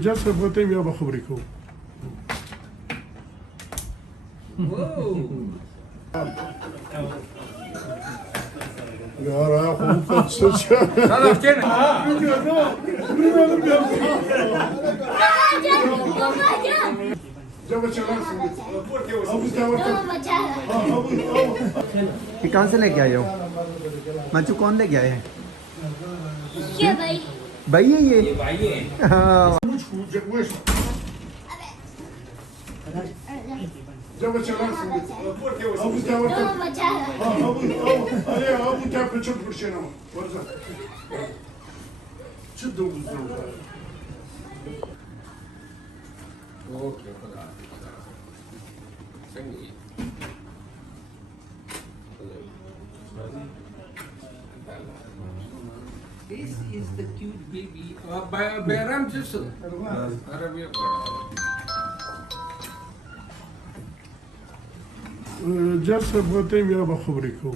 جلسه فوتیم یا به خبری کو یار خوب فسش خلاص كده ये कहाँ से लेके आए हो मच्चू कौन लेके आए हैं ये भाई भाई है ये भाई है हाँ जब चलाrsın. Abi तो बचा है abi tepe çok bir şey ama. Varsa. Çıktı bu zaman. Okay खुदा संगी This is the cute baby. Bayram Cüsü. Arabiya جلسه فوتیم یا به خبری کو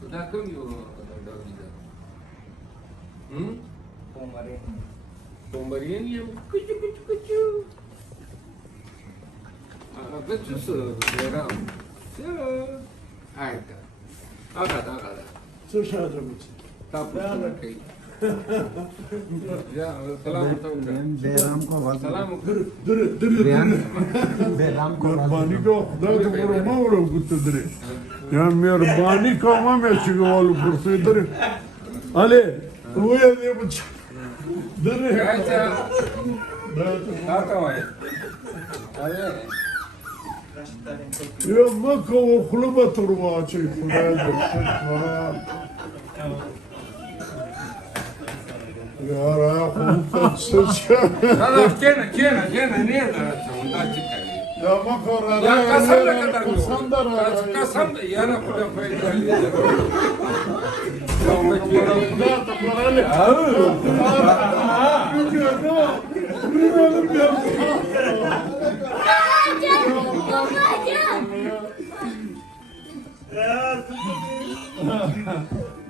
खुदा क्यों यो डॉगी का Pomeranian ये कुछ कुछ कुछ apa Cüsü Bayram Ayda Agada Sen şahane misin? Tapu Ya selam बेराम को आवाज selam बेराम बेराम को आवाज Kurbani ko da to kurma oru gutudre. Ya merbani ko ma me chigol kurfidre. Ale bu ya ne bu? Dre. Kaça Kaka var Aye Ya maka o khuluba turwa çay khudaya Ya خوب فسش خلاص كده نيرجع ونتاكد Ya makara Ya kasam ne kadar bu? Kasandar Kasam da yana kuda fayda.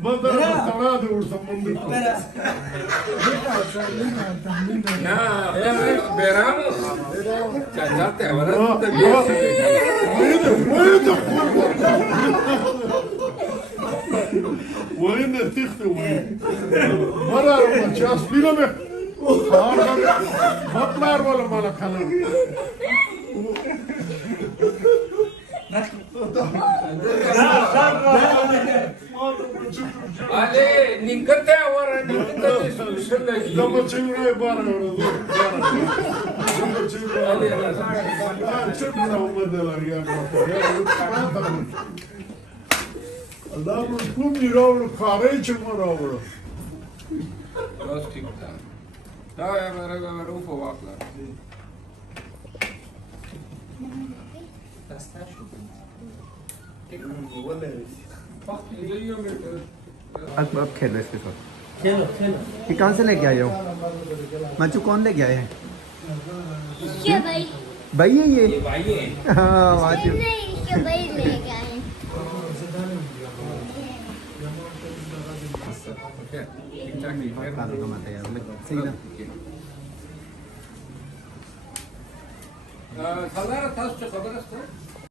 Badara sana da vursam bunu. Ya Beram. Caca tevara da وين تختي وين؟ مرة ما تشاس بينا به مطلع ولا مالك خلنا Ali ninkate avara ninkate solutionla لما تشوفي بارا ولا لما تشوفي شكرا هم دلار يا الله مفهوم يراول خارج مراول Plastik da. Da ya beraber ufo vakla. अब खेलो इसके साथ खेलो खेलो ये कहाँ से लेके आए हो मच्चू कौन लेके आए हैं ये भाई भाई है ये भाई है हाँ माचू नहीं ये भाई ले गए Okey. Tik-tak nih. कारों का मत है यार सही ना Salara tas çok haber